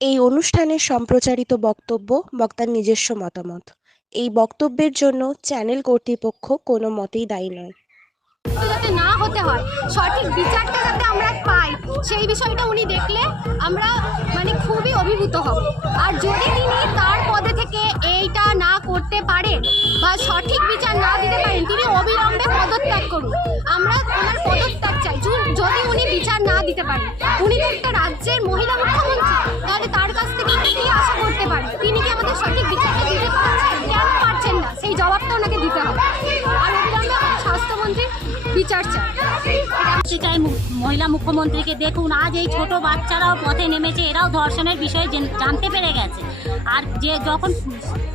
এই অনুষ্ঠানে সম্প্রচারিত বক্তব্য বক্তার নিজস্ব মতামত। এই বক্তব্যের জন্য চ্যানেল কর্তৃপক্ষ কোনো মতেই দায়ী নয়। যাতে না হতে হয়, সঠিক বিচারটা যাতে আমরা পাই, সেই বিষয়টা উনি দেখলে আমরা মানে খুবই অভিভূত হব। আর যদি তিনি তার পদে থেকে এইটা না করতে পারেন বা সঠিক বিচার না দিতে পারেন। উনি তো একটা রাজ্যের মহিলা মুখ্যমন্ত্রী। তাহলে তার কাছ থেকে কি আশা করতে পারি তিনি কি আমাদের সঠিক বিচারটা দিতে পারছেন? কেন পারছেন না? সেই জবাবটা ওনাকে দিতে হবে। আর অবিলম্বে আমরা স্বাস্থ্যমন্ত্রীর বিচার চাই মহিলা মুখ্যমন্ত্রীকে দেখুন, আজ এই ছোট বাচ্চারাও পথে নেমেছে, এরাও ধর্ষণের বিষয়ে জানতে পেরে গেছে। আর যে যখন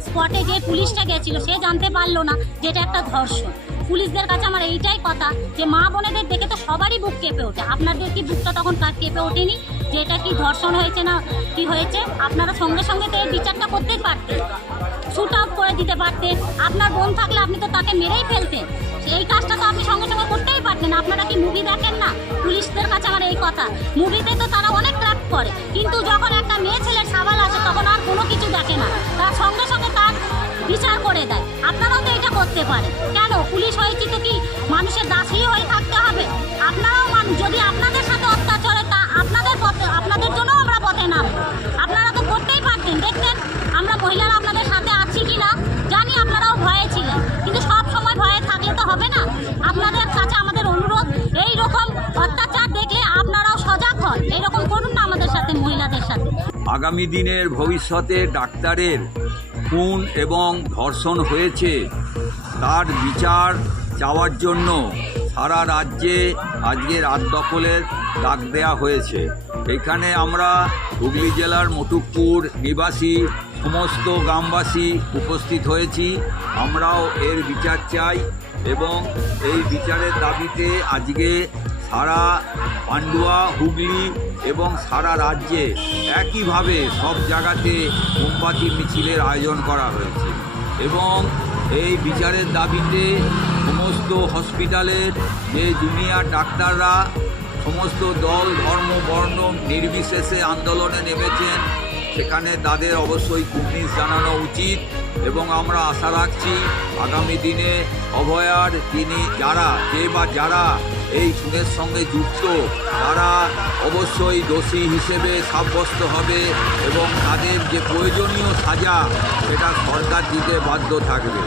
স্পটে যে পুলিশটা গেছিল, সে জানতে পারল না যেটা একটা ধর্ষণ। পুলিশদের কাছে আমার এইটাই কথা যে মা বোনেদের দেখে তো সবারই বুক কেঁপে ওঠে। আপনাদের কি বুকটা তখন কার কেঁপে ওঠেনি? যে এটা কি ধর্ষণ হয়েছে না কি হয়েছে? আপনারা সঙ্গে সঙ্গে তো এই বিচারটা করতেই পারতেন। শুট আউট করে দিতে পারতেন। আপনার বোন থাকলে আপনি তো তাকে মেরেই ফেলতেন। এই কাজটা তো আপনি সঙ্গে সঙ্গে করতেই পারতেন। আপনারা কি মুভি দেখেন না? পুলিশদের কাছে আমার এই কথা। মুভিতে তো তারা অনেক ক্রাফট করে। কিন্তু যখন একটা মেয়ে ছেলের সাবাল আসে, তখন আর কোনো কিছু দেখে না। তার সঙ্গে সঙ্গে তার বিচার করে দেয়। আগামী দিনের ভবিষ্যতে ডাক্তারের খুন এবং ধর্ষণ হয়েছে, তার বিচার চাওয়ার জন্য সারা রাজ্যে আজকে রাত দখলের ডাক দেয়া হয়েছে। এখানে আমরা হুগলি জেলার মটুকপুর নিবাসী, সমস্ত গ্রামবাসী উপস্থিত হয়েছি। আমরাও এর বিচার চাই এবং এই বিচারের দাবিতে আজকে সারা পান্ডুয়া, হুগলি এবং সারা রাজ্যে একইভাবে সব জায়গাতে মোমবাতি, মিছিলের আয়োজন করা হয়েছে এবং এই বিচারের দাবিতে সমস্ত হসপিটালের যে জুনিয়র ডাক্তাররা, সমস্ত দল, ধর্ম, বর্ণ নির্বিশেষে আন্দোলনে নেমেছেন, সেখানে তাদের অবশ্যই কুর্নিশ জানানো উচিত এবং আমরা আশা রাখছি আগামী দিনে অভয়ার তিনি যারা যে বা যারা এই খুনের সঙ্গে যুক্ত। তারা অবশ্যই দোষী হিসেবে সাব্যস্ত হবে এবং তাদের যে প্রয়োজনীয় সাজা, সেটা সরকার দিতে বাধ্য থাকবে।